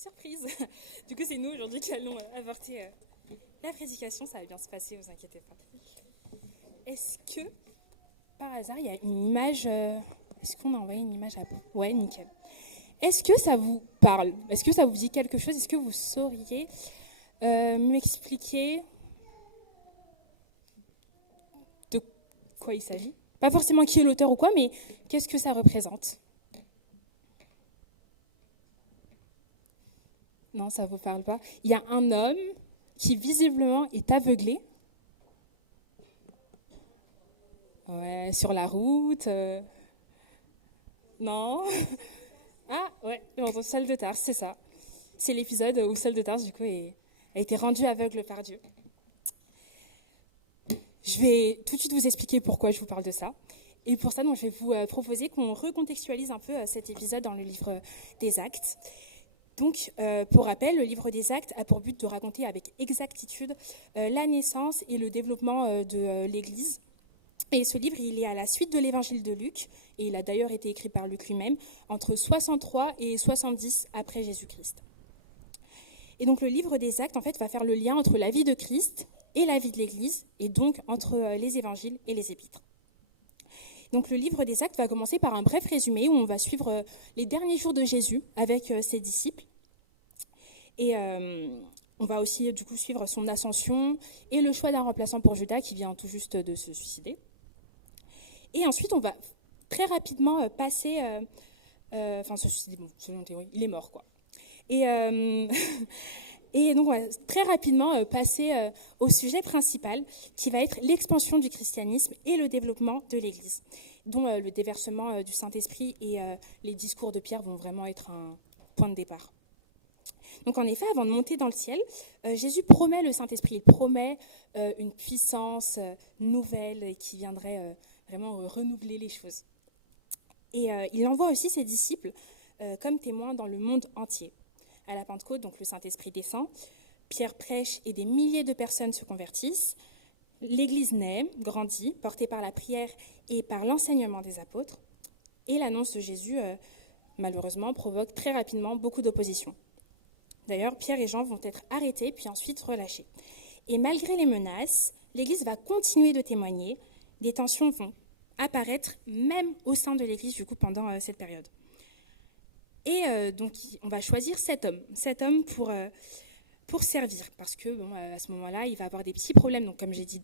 Surprise. Du coup, c'est nous aujourd'hui qui allons avorter la prédication. Ça va bien se passer, vous inquiétez pas. Est-ce que, par hasard, il y a une image... Est-ce qu'on a envoyé une image à... Ouais, nickel. Est-ce que ça vous parle? Est-ce que ça vous dit quelque chose? Est-ce que vous sauriez m'expliquer de quoi il s'agit? Pas forcément qui est l'auteur ou quoi, mais qu'est-ce que ça représente? Non, ça ne vous parle pas. Il y a un homme qui visiblement est aveuglé. Ouais, sur la route. Non. Ah, ouais, bon, Saul de Tarse, c'est ça. C'est l'épisode où Saul de Tarse, du coup, a été rendu aveugle par Dieu. Je vais tout de suite vous expliquer pourquoi je vous parle de ça. Et pour ça, donc, je vais vous proposer qu'on recontextualise un peu cet épisode dans le livre des Actes. Donc, pour rappel, le livre des Actes a pour but de raconter avec exactitude la naissance et le développement de l'Église. Et ce livre, il est à la suite de l'évangile de Luc, et il a d'ailleurs été écrit par Luc lui-même, entre 63 et 70 après Jésus-Christ. Et donc le livre des Actes, en fait, va faire le lien entre la vie de Christ et la vie de l'Église, et donc entre les évangiles et les épîtres. Donc le livre des Actes va commencer par un bref résumé où on va suivre les derniers jours de Jésus avec ses disciples. Et on va aussi du coup suivre son ascension et le choix d'un remplaçant pour Judas qui vient tout juste de se suicider. Et ensuite, on va très rapidement passer... Enfin, se suicider, bon, selon la théorie, il est mort, quoi. Et, et donc, on va très rapidement passer au sujet principal, qui va être l'expansion du christianisme et le développement de l'Église, dont le déversement du Saint-Esprit et les discours de Pierre vont vraiment être un point de départ. Donc, en effet, avant de monter dans le ciel, Jésus promet le Saint-Esprit. Il promet une puissance nouvelle qui viendrait vraiment renouveler les choses. Et il envoie aussi ses disciples comme témoins dans le monde entier. À la Pentecôte, donc le Saint-Esprit descend, Pierre prêche et des milliers de personnes se convertissent. L'Église naît, grandit, portée par la prière et par l'enseignement des apôtres. Et l'annonce de Jésus, malheureusement, provoque très rapidement beaucoup d'opposition. D'ailleurs, Pierre et Jean vont être arrêtés puis ensuite relâchés. Et malgré les menaces, l'Église va continuer de témoigner. Des tensions vont apparaître même au sein de l'Église du coup pendant cette période. Et donc on va choisir 7 hommes pour servir, parce que bon, à ce moment-là, il va avoir des petits problèmes, donc comme j'ai dit,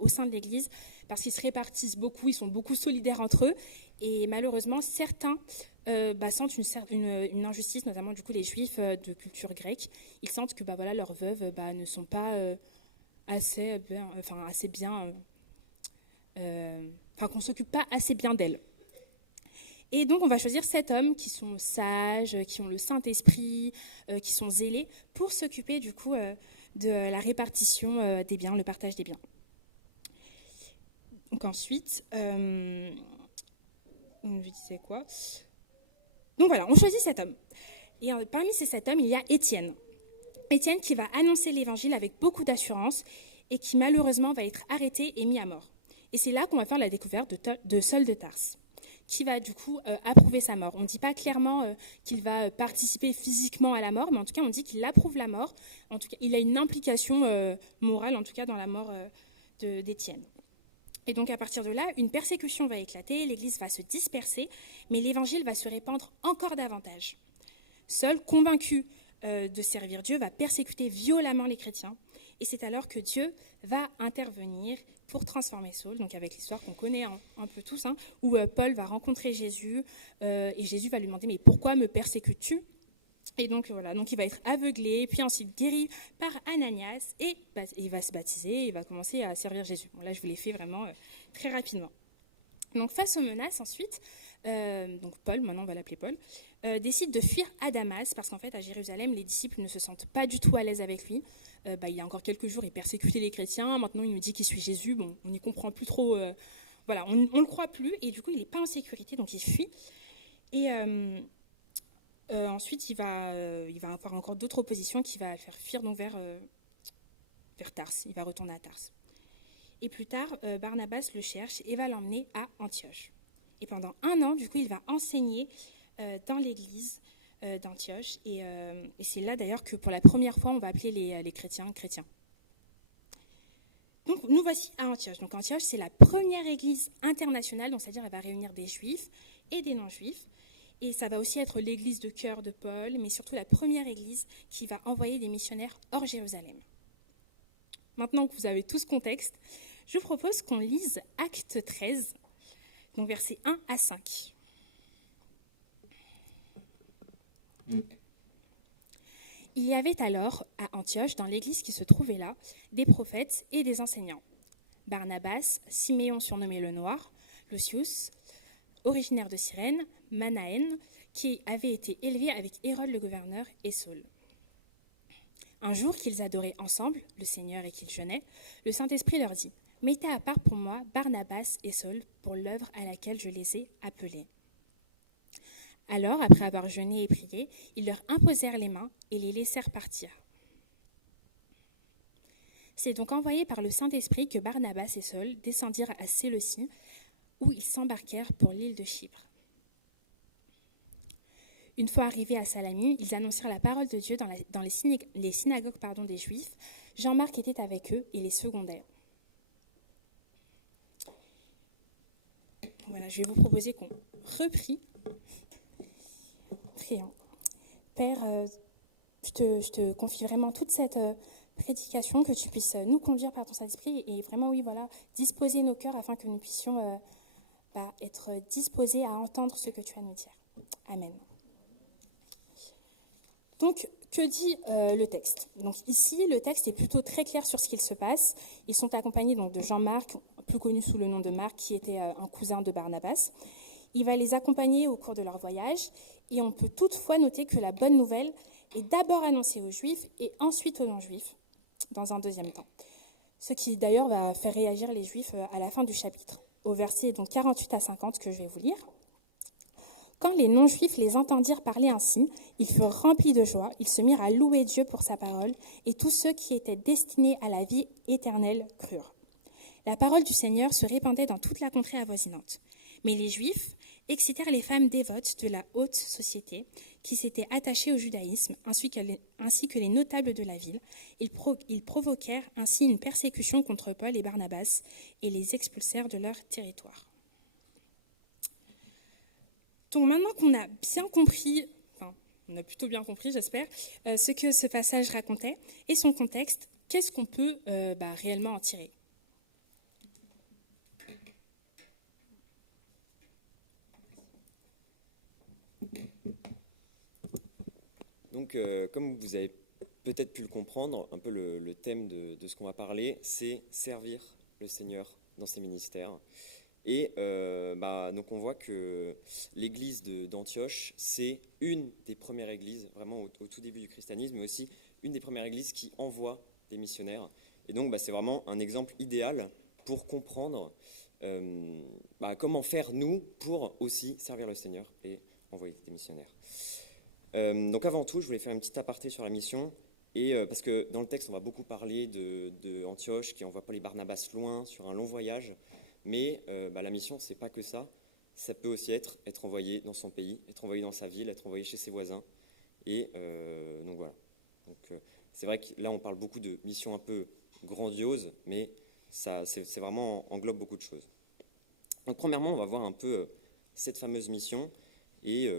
au sein de l'Église, parce qu'ils se répartissent beaucoup, ils sont beaucoup solidaires entre eux, et malheureusement, certains sentent une injustice, notamment du coup les Juifs de culture grecque. Ils sentent que voilà, leurs veuves ne sont pas assez bien, qu'on ne s'occupe pas assez bien d'elles. Et donc, on va choisir 7 hommes qui sont sages, qui ont le Saint-Esprit, qui sont zélés, pour s'occuper du coup de la répartition des biens, le partage des biens. Donc ensuite, je disais quoi? Donc voilà, on choisit 7 hommes. Et parmi ces 7 hommes, il y a Étienne. Étienne qui va annoncer l'évangile avec beaucoup d'assurance et qui malheureusement va être arrêté et mis à mort. Et c'est là qu'on va faire la découverte de Saul de Tarse, qui va du coup approuver sa mort. On ne dit pas clairement qu'il va participer physiquement à la mort, mais en tout cas on dit qu'il approuve la mort. En tout cas, il a une implication morale, en tout cas dans la mort d'Étienne. Et donc à partir de là, une persécution va éclater, l'Église va se disperser, mais l'Évangile va se répandre encore davantage. Saul, convaincu de servir Dieu, va persécuter violemment les chrétiens. Et c'est alors que Dieu va intervenir pour transformer Saul, donc avec l'histoire qu'on connaît un peu tous, où Paul va rencontrer Jésus, et Jésus va lui demander « Mais pourquoi me persécutes-tu » Et donc voilà, donc il va être aveuglé, puis ensuite guéri par Ananias, et il va se baptiser, il va commencer à servir Jésus. Bon, là, je vous l'ai fait vraiment très rapidement. Donc face aux menaces, ensuite, donc Paul, maintenant on va l'appeler Paul, décide de fuir à Damas, parce qu'en fait, à Jérusalem, les disciples ne se sentent pas du tout à l'aise avec lui. Il y a encore quelques jours, il persécutait les chrétiens, maintenant il nous dit qu'il suit Jésus, bon, on n'y comprend plus trop, voilà, on ne le croit plus, et du coup, il n'est pas en sécurité, donc il fuit. Et ensuite, il va avoir encore d'autres oppositions qui va le faire fuir donc vers Tarse, il va retourner à Tarse. Et plus tard, Barnabas le cherche et va l'emmener à Antioche. Et pendant 1 an, du coup, il va enseigner dans l'église d'Antioche. Et c'est là d'ailleurs que pour la première fois, on va appeler les chrétiens chrétiens. Donc nous voici à Antioche. Donc Antioche, c'est la première église internationale, donc c'est-à-dire elle va réunir des juifs et des non-juifs. Et ça va aussi être l'église de cœur de Paul, mais surtout la première église qui va envoyer des missionnaires hors Jérusalem. Maintenant que vous avez tout ce contexte, je vous propose qu'on lise Acte 13, donc versets 1 à 5. Il y avait alors à Antioche, dans l'église qui se trouvait là, des prophètes et des enseignants. Barnabas, Siméon surnommé le Noir, Lucius, originaire de Cyrène, Manaën, qui avait été élevé avec Hérode le gouverneur et Saul. Un jour qu'ils adoraient ensemble le Seigneur et qu'ils jeûnaient, le Saint-Esprit leur dit « Mettez à part pour moi Barnabas et Saul pour l'œuvre à laquelle je les ai appelés. » Alors, après avoir jeûné et prié, ils leur imposèrent les mains et les laissèrent partir. C'est donc envoyé par le Saint-Esprit que Barnabas et Saul descendirent à Séleucie, où ils s'embarquèrent pour l'île de Chypre. Une fois arrivés à Salamine, ils annoncèrent la parole de Dieu dans les synagogues des Juifs. Jean-Marc était avec eux et les secondait. Voilà, je vais vous proposer qu'on reprie. Prions. Père, je te confie vraiment toute cette prédication, que tu puisses nous conduire par ton Saint-Esprit et vraiment, oui, voilà, disposer nos cœurs afin que nous puissions être disposés à entendre ce que tu as à nous dire. Amen. Donc, que dit le texte ? Donc ici, le texte est plutôt très clair sur ce qu'il se passe. Ils sont accompagnés donc de Jean-Marc, plus connu sous le nom de Marc, qui était un cousin de Barnabas. Il va les accompagner au cours de leur voyage, et on peut toutefois noter que la bonne nouvelle est d'abord annoncée aux Juifs et ensuite aux non-Juifs, dans un deuxième temps. Ce qui d'ailleurs va faire réagir les Juifs à la fin du chapitre, au verset donc 48 à 50 que je vais vous lire. Quand les non-juifs les entendirent parler ainsi, ils furent remplis de joie, ils se mirent à louer Dieu pour sa parole, et tous ceux qui étaient destinés à la vie éternelle crurent. La parole du Seigneur se répandait dans toute la contrée avoisinante. Mais les Juifs excitèrent les femmes dévotes de la haute société qui s'étaient attachées au judaïsme, ainsi que les notables de la ville. Ils provoquèrent ainsi une persécution contre Paul et Barnabas et les expulsèrent de leur territoire. Donc maintenant qu'on a bien compris, on a plutôt bien compris, j'espère, ce que ce passage racontait et son contexte, qu'est-ce qu'on peut réellement en tirer ? Donc, comme vous avez peut-être pu le comprendre, un peu le thème de ce qu'on va parler, c'est servir le Seigneur dans ses ministères. Et donc on voit que l'église d'Antioche, c'est une des premières églises, vraiment au tout début du christianisme, mais aussi une des premières églises qui envoie des missionnaires. Et donc c'est vraiment un exemple idéal pour comprendre comment faire nous pour aussi servir le Seigneur et envoyer des missionnaires. Donc avant tout, je voulais faire une petite aparté sur la mission, et parce que dans le texte, on va beaucoup parler de Antioche qui envoie Paul et Barnabas loin, sur un long voyage, mais la mission, c'est pas que ça. Ça peut aussi être envoyé dans son pays, être envoyé dans sa ville, être envoyé chez ses voisins. Et donc voilà. Donc, c'est vrai que là, on parle beaucoup de mission un peu grandiose, mais ça, c'est vraiment englobe beaucoup de choses. Donc premièrement, on va voir un peu cette fameuse mission et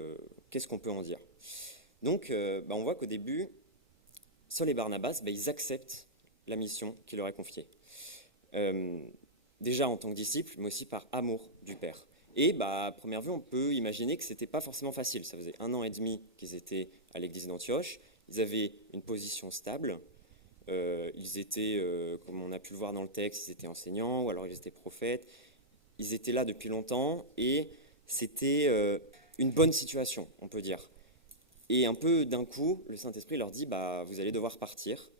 qu'est-ce qu'on peut en dire. Donc on voit qu'au début, Saul et Barnabas, ils acceptent la mission qui leur est confiée. Déjà en tant que disciples, mais aussi par amour du Père. Et à première vue, on peut imaginer que ce n'était pas forcément facile. Ça faisait 1 an et demi qu'ils étaient à l'église d'Antioche. Ils avaient une position stable. Ils étaient, comme on a pu le voir dans le texte, ils étaient enseignants ou alors ils étaient prophètes. Ils étaient là depuis longtemps et c'était une bonne situation, on peut dire. Et un peu d'un coup, le Saint-Esprit leur dit vous allez devoir partir.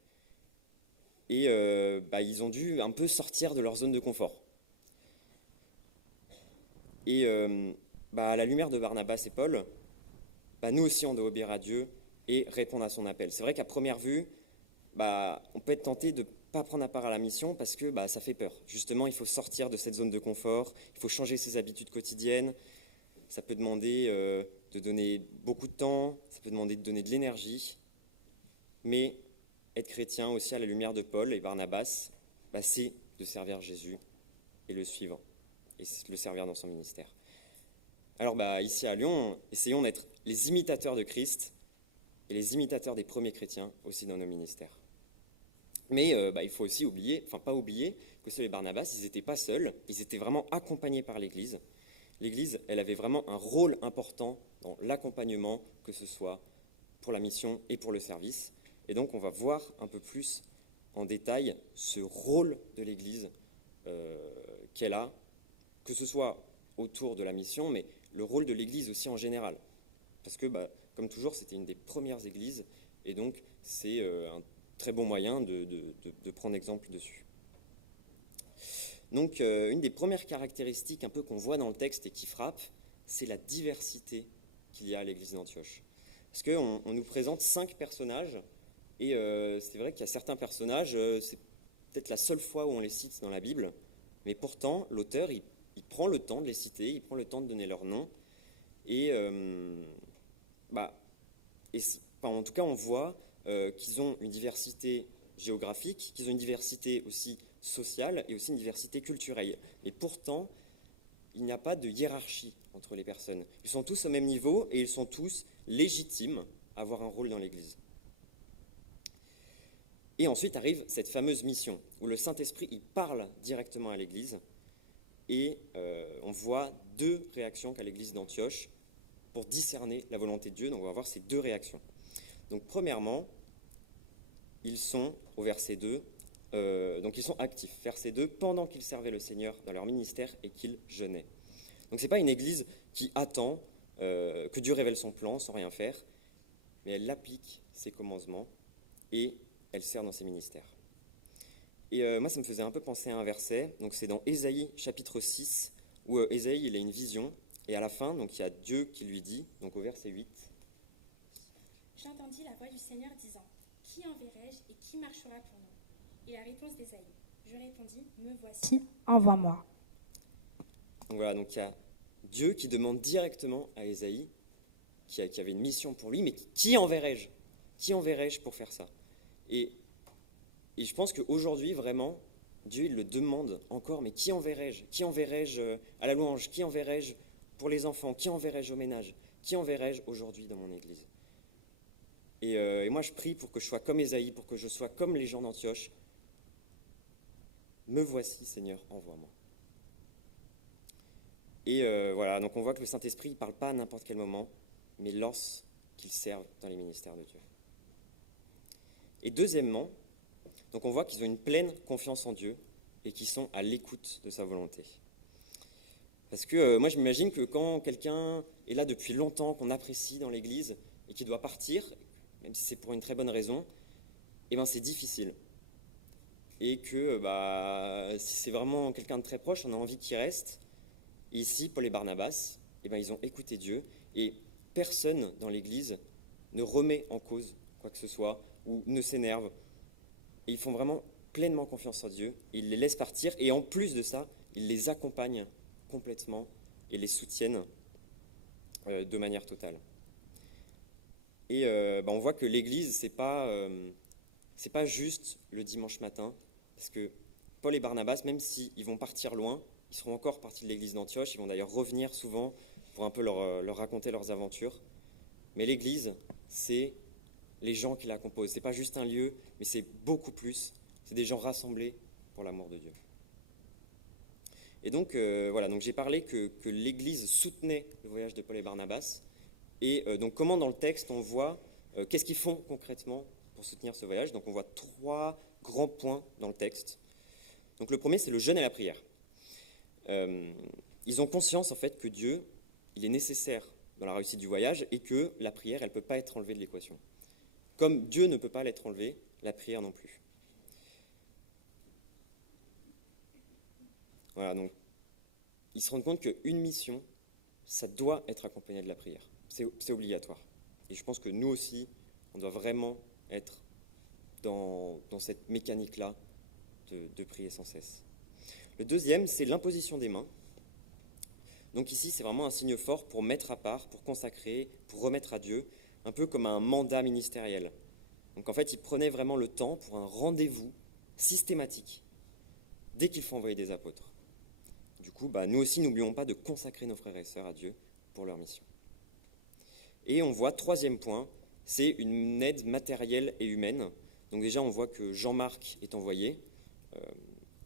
Et ils ont dû un peu sortir de leur zone de confort. Et à la lumière de Barnabas et Paul, nous aussi on doit obéir à Dieu et répondre à son appel. C'est vrai qu'à première vue, on peut être tenté de ne pas prendre part à la mission parce que ça fait peur. Justement, il faut sortir de cette zone de confort, il faut changer ses habitudes quotidiennes. Ça peut demander de donner beaucoup de temps, ça peut demander de donner de l'énergie, mais être chrétien aussi à la lumière de Paul et Barnabas, c'est de servir Jésus et le suivre, et le servir dans son ministère. Alors ici à Lyon, essayons d'être les imitateurs de Christ et les imitateurs des premiers chrétiens aussi dans nos ministères. Mais il faut aussi pas oublier que ceux les Barnabas, ils n'étaient pas seuls, ils étaient vraiment accompagnés par l'Église. L'Église, elle avait vraiment un rôle important dans l'accompagnement, que ce soit pour la mission et pour le service. Et donc on va voir un peu plus en détail ce rôle de l'Église qu'elle a, que ce soit autour de la mission, mais le rôle de l'Église aussi en général. Parce que, comme toujours, c'était une des premières églises, et donc c'est un très bon moyen de prendre exemple dessus. Donc, une des premières caractéristiques un peu qu'on voit dans le texte et qui frappe, c'est la diversité qu'il y a à l'église d'Antioche. Parce qu'on nous présente 5 personnages, et c'est vrai qu'il y a certains personnages, c'est peut-être la seule fois où on les cite dans la Bible, mais pourtant, l'auteur, il prend le temps de les citer, il prend le temps de donner leur nom, et en tout cas, on voit qu'ils ont une diversité géographique, qu'ils ont une diversité aussi sociale et aussi une diversité culturelle. Et pourtant, il n'y a pas de hiérarchie entre les personnes. Ils sont tous au même niveau et ils sont tous légitimes à avoir un rôle dans l'Église. Et ensuite arrive cette fameuse mission où le Saint-Esprit il parle directement à l'Église et on voit 2 réactions qu'a l'Église d'Antioche pour discerner la volonté de Dieu. Donc on va voir ces 2 réactions. Donc premièrement, ils sont, au verset 2, donc ils sont actifs. Verset 2, pendant qu'ils servaient le Seigneur dans leur ministère et qu'ils jeûnaient. Donc ce n'est pas une église qui attend que Dieu révèle son plan sans rien faire, mais elle applique ses commandements et elle sert dans ses ministères. Et moi, ça me faisait un peu penser à un verset, donc c'est dans Ésaïe chapitre 6, où Ésaïe il a une vision, et à la fin, donc il y a Dieu qui lui dit, donc au verset 8, « J'entendis la voix du Seigneur disant, « Qui enverrai-je et qui marchera pour nous ?» Et la réponse d'Ésaïe, je répondis, « Me voici, envoie-moi. » Donc voilà, donc il y a Dieu qui demande directement à Ésaïe, qui avait une mission pour lui, mais qui enverrai-je ? Qui enverrai-je pour faire ça ? Et je pense qu'aujourd'hui, vraiment, Dieu il le demande encore, mais qui enverrai-je ? Qui enverrai-je à la louange ? Qui enverrai-je pour les enfants ? Qui enverrai-je au ménage ? Qui enverrai-je aujourd'hui dans mon église ? Et moi, je prie pour que je sois comme Ésaïe, pour que je sois comme les gens d'Antioche. Me voici, Seigneur, envoie-moi. Et voilà, donc on voit que le Saint-Esprit ne parle pas à n'importe quel moment, mais lorsqu'il serve dans les ministères de Dieu. Et deuxièmement, donc on voit qu'ils ont une pleine confiance en Dieu et qu'ils sont à l'écoute de sa volonté. Parce que moi, je m'imagine que quand quelqu'un est là depuis longtemps, qu'on apprécie dans l'Église et qui doit partir, même si c'est pour une très bonne raison, c'est difficile. Et que si c'est vraiment quelqu'un de très proche, on a envie qu'il reste. Et ici, Paul et Barnabas, ils ont écouté Dieu et personne dans l'Église ne remet en cause quoi que ce soit ou ne s'énerve. Et ils font vraiment pleinement confiance en Dieu, ils les laissent partir et en plus de ça, ils les accompagnent complètement et les soutiennent de manière totale. Et on voit que l'Église, c'est pas juste le dimanche matin, parce que Paul et Barnabas, même s'ils vont partir loin, ils seront encore partis de l'Église d'Antioche, ils vont d'ailleurs revenir souvent pour un peu leur raconter leurs aventures. Mais l'Église, c'est les gens qui la composent. C'est pas juste un lieu, mais c'est beaucoup plus. C'est des gens rassemblés pour l'amour de Dieu. Et donc, donc j'ai parlé que l'Église soutenait le voyage de Paul et Barnabas. Et donc, comment dans le texte on voit, qu'est-ce qu'ils font concrètement pour soutenir ce voyage ? Donc, on voit 3 grands points dans le texte. Donc, le premier, c'est le jeûne et la prière. Ils ont conscience, en fait, que Dieu, il est nécessaire dans la réussite du voyage et que la prière, elle ne peut pas être enlevée de l'équation. Comme Dieu ne peut pas l'être enlevé, la prière non plus. Voilà, donc, ils se rendent compte qu'une mission, ça doit être accompagné de la prière. C'est obligatoire. Et je pense que nous aussi, on doit vraiment être dans cette mécanique-là de prier sans cesse. Le deuxième, c'est l'imposition des mains. Donc ici, c'est vraiment un signe fort pour mettre à part, pour consacrer, pour remettre à Dieu, un peu comme un mandat ministériel. Donc en fait, il prenait vraiment le temps pour un rendez-vous systématique, dès qu'il faut envoyer des apôtres. Du coup, nous aussi, n'oublions pas de consacrer nos frères et sœurs à Dieu pour leur mission. Et on voit, troisième point, c'est une aide matérielle et humaine. Donc déjà, on voit que Jean-Marc est envoyé,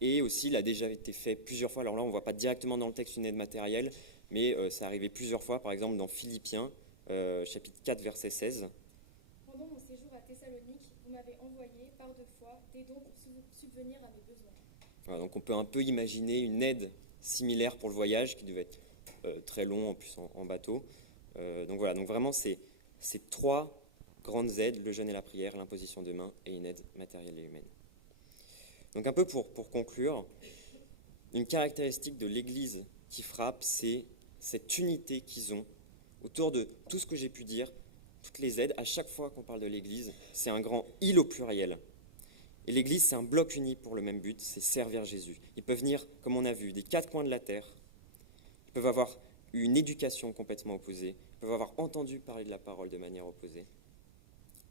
et aussi, il a déjà été fait plusieurs fois. Alors là, on ne voit pas directement dans le texte une aide matérielle, mais ça arrivé plusieurs fois, par exemple dans Philippiens, chapitre 4, verset 16. Pendant mon séjour à Thessalonique, vous m'avez envoyé par 2 fois des dons pour subvenir à mes besoins. Voilà, donc on peut un peu imaginer une aide similaire pour le voyage, qui devait être très long, en plus en bateau. Donc voilà, donc vraiment, c'est trois grandes aides, le jeûne et la prière, l'imposition de main et une aide matérielle et humaine. Donc un peu pour conclure, une caractéristique de l'Église qui frappe, c'est cette unité qu'ils ont autour de tout ce que j'ai pu dire, toutes les aides. À chaque fois qu'on parle de l'Église, c'est un grand « il » au pluriel. Et l'Église, c'est un bloc uni pour le même but, c'est servir Jésus. Ils peuvent venir, comme on a vu, des 4 coins de la terre. Ils peuvent avoir une éducation complètement opposée. Ils peuvent avoir entendu parler de la parole de manière opposée.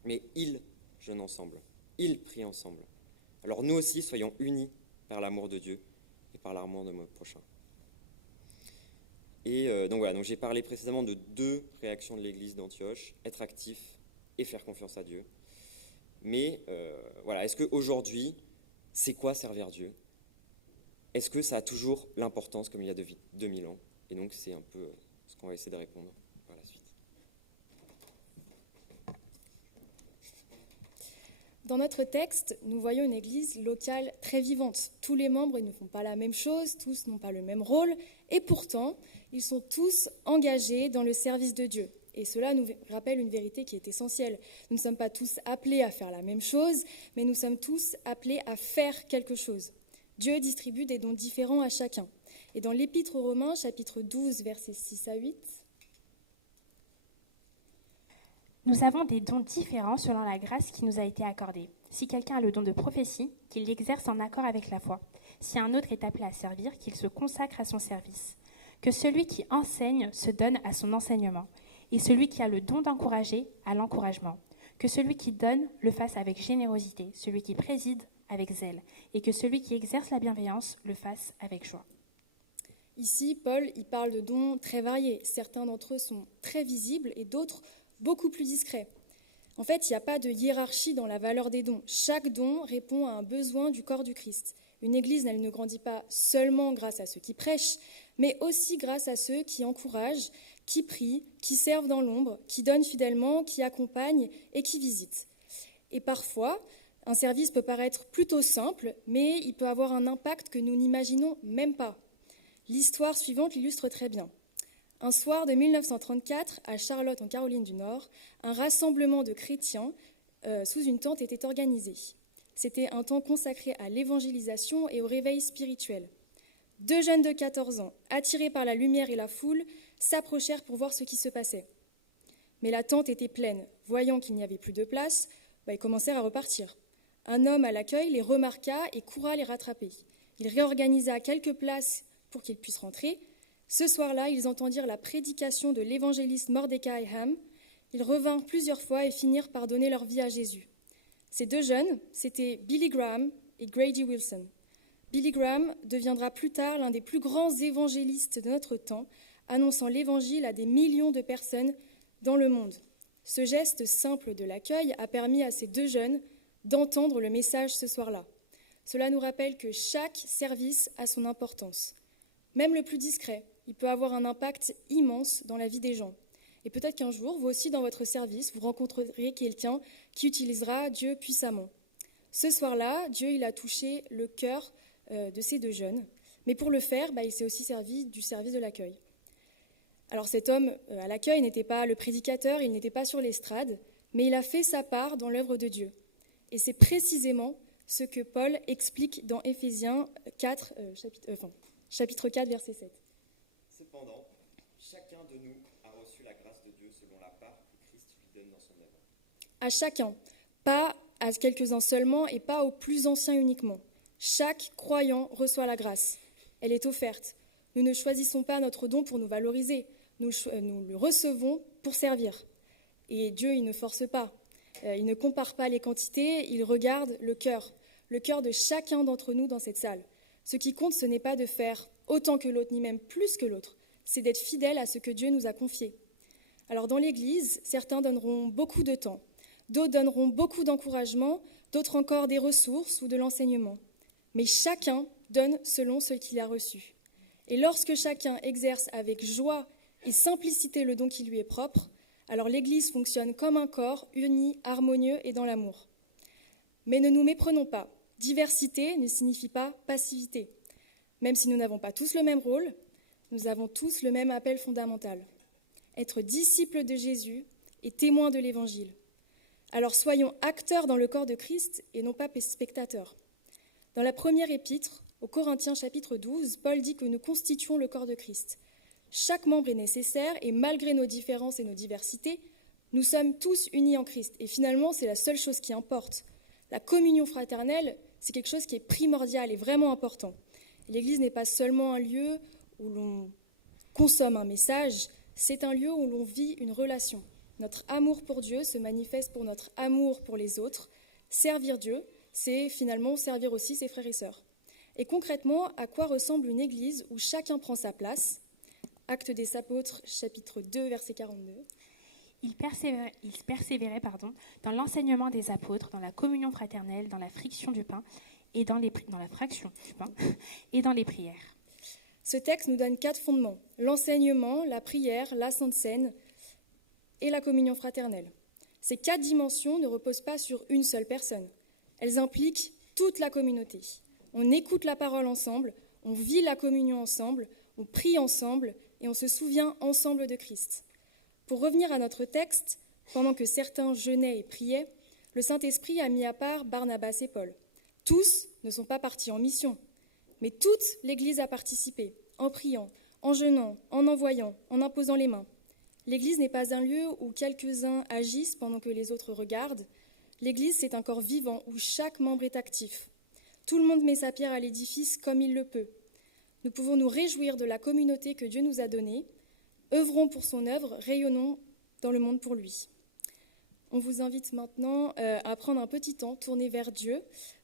Mais ils jeûnent ensemble. Ils prient ensemble. Alors nous aussi, soyons unis par l'amour de Dieu et par l'amour de notre prochain. Et donc voilà, donc j'ai parlé précédemment de 2 réactions de l'Église d'Antioche, être actif et faire confiance à Dieu. Mais voilà, est-ce qu'aujourd'hui, c'est quoi servir Dieu ? Est-ce que ça a toujours l'importance comme il y a 2000 ans ? Et donc c'est un peu ce qu'on va essayer de répondre par la suite. Dans notre texte, nous voyons une église locale très vivante. Tous les membres ne font pas la même chose, tous n'ont pas le même rôle, et pourtant, ils sont tous engagés dans le service de Dieu. Et cela nous rappelle une vérité qui est essentielle. Nous ne sommes pas tous appelés à faire la même chose, mais nous sommes tous appelés à faire quelque chose. Dieu distribue des dons différents à chacun. Et dans l'Épître aux Romains, chapitre 12, versets 6 à 8... Nous avons des dons différents selon la grâce qui nous a été accordée. Si quelqu'un a le don de prophétie, qu'il l'exerce en accord avec la foi. Si un autre est appelé à servir, qu'il se consacre à son service. Que celui qui enseigne se donne à son enseignement. Et celui qui a le don d'encourager, à l'encouragement. Que celui qui donne le fasse avec générosité, celui qui préside avec zèle. Et que celui qui exerce la bienveillance le fasse avec joie. Ici, Paul y parle de dons très variés. Certains d'entre eux sont très visibles et d'autres beaucoup plus discret. En fait, il n'y a pas de hiérarchie dans la valeur des dons. Chaque don répond à un besoin du corps du Christ. Une église, elle ne grandit pas seulement grâce à ceux qui prêchent, mais aussi grâce à ceux qui encouragent, qui prient, qui servent dans l'ombre, qui donnent fidèlement, qui accompagnent et qui visitent. Et parfois, un service peut paraître plutôt simple, mais il peut avoir un impact que nous n'imaginons même pas. L'histoire suivante l'illustre très bien. Un soir de 1934, à Charlotte, en Caroline du Nord, un rassemblement de chrétiens sous une tente était organisé. C'était un temps consacré à l'évangélisation et au réveil spirituel. 2 jeunes de 14 ans, attirés par la lumière et la foule, s'approchèrent pour voir ce qui se passait. Mais la tente était pleine. Voyant qu'il n'y avait plus de place, ils commencèrent à repartir. Un homme à l'accueil les remarqua et courra les rattraper. Il réorganisa quelques places pour qu'ils puissent rentrer. Ce soir-là, ils entendirent la prédication de l'évangéliste Mordecai Ham. Ils revinrent plusieurs fois et finirent par donner leur vie à Jésus. Ces 2 jeunes, c'étaient Billy Graham et Grady Wilson. Billy Graham deviendra plus tard l'un des plus grands évangélistes de notre temps, annonçant l'évangile à des millions de personnes dans le monde. Ce geste simple de l'accueil a permis à ces 2 jeunes d'entendre le message ce soir-là. Cela nous rappelle que chaque service a son importance. Même le plus discret, il peut avoir un impact immense dans la vie des gens. Et peut-être qu'un jour, vous aussi, dans votre service, vous rencontrerez quelqu'un qui utilisera Dieu puissamment. Ce soir-là, Dieu il a touché le cœur de ces 2 jeunes. Mais pour le faire, il s'est aussi servi du service de l'accueil. Alors cet homme à l'accueil n'était pas le prédicateur, il n'était pas sur l'estrade, mais il a fait sa part dans l'œuvre de Dieu. Et c'est précisément ce que Paul explique dans Éphésiens 4, chapitre 4, verset 7. Cependant, chacun de nous a reçu la grâce de Dieu selon la part que Christ lui donne dans son œuvre. À chacun, pas à quelques-uns seulement et pas aux plus anciens uniquement. Chaque croyant reçoit la grâce. Elle est offerte. Nous ne choisissons pas notre don pour nous valoriser, nous le recevons pour servir. Et Dieu, il ne force pas, il ne compare pas les quantités, il regarde le cœur de chacun d'entre nous dans cette salle. Ce qui compte, ce n'est pas de faire autant que l'autre, ni même plus que l'autre, c'est d'être fidèle à ce que Dieu nous a confié. Alors dans l'Église, certains donneront beaucoup de temps, d'autres donneront beaucoup d'encouragement, d'autres encore des ressources ou de l'enseignement. Mais chacun donne selon ce qu'il a reçu. Et lorsque chacun exerce avec joie et simplicité le don qui lui est propre, alors l'Église fonctionne comme un corps uni, harmonieux et dans l'amour. Mais ne nous méprenons pas, diversité ne signifie pas passivité. Même si nous n'avons pas tous le même rôle, nous avons tous le même appel fondamental. Être disciples de Jésus et témoins de l'Évangile. Alors soyons acteurs dans le corps de Christ et non pas spectateurs. Dans la première épître, au Corinthiens chapitre 12, Paul dit que nous constituons le corps de Christ. Chaque membre est nécessaire et malgré nos différences et nos diversités, nous sommes tous unis en Christ. Et finalement, c'est la seule chose qui importe. La communion fraternelle, c'est quelque chose qui est primordial et vraiment important. L'Église n'est pas seulement un lieu où l'on consomme un message, c'est un lieu où l'on vit une relation. Notre amour pour Dieu se manifeste pour notre amour pour les autres. Servir Dieu, c'est finalement servir aussi ses frères et sœurs. Et concrètement, à quoi ressemble une église où chacun prend sa place ? Actes des Apôtres, chapitre 2, verset 42. Ils persévéraient dans l'enseignement des apôtres, dans la communion fraternelle, dans la friction du pain et dans la fraction du pain et dans les prières. Ce texte nous donne 4 fondements, l'enseignement, la prière, la Sainte Seine et la communion fraternelle. Ces 4 dimensions ne reposent pas sur une seule personne. Elles impliquent toute la communauté. On écoute la parole ensemble, on vit la communion ensemble, on prie ensemble et on se souvient ensemble de Christ. Pour revenir à notre texte, pendant que certains jeûnaient et priaient, le Saint-Esprit a mis à part Barnabas et Paul. Tous ne sont pas partis en mission, mais toute l'Église a participé, en priant, en jeûnant, en envoyant, en imposant les mains. L'Église n'est pas un lieu où quelques-uns agissent pendant que les autres regardent. L'Église, c'est un corps vivant où chaque membre est actif. Tout le monde met sa pierre à l'édifice comme il le peut. Nous pouvons nous réjouir de la communauté que Dieu nous a donnée. Œuvrons pour son œuvre, rayonnons dans le monde pour lui. On vous invite maintenant à prendre un petit temps, tourner vers Dieu,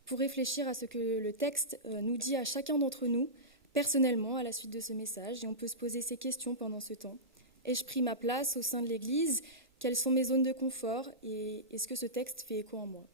pour réfléchir à ce que le texte nous dit à chacun d'entre nous, personnellement, à la suite de ce message. Et on peut se poser ces questions pendant ce temps. Ai-je pris ma place au sein de l'Église ? Quelles sont mes zones de confort ? Et est-ce que ce texte fait écho en moi ?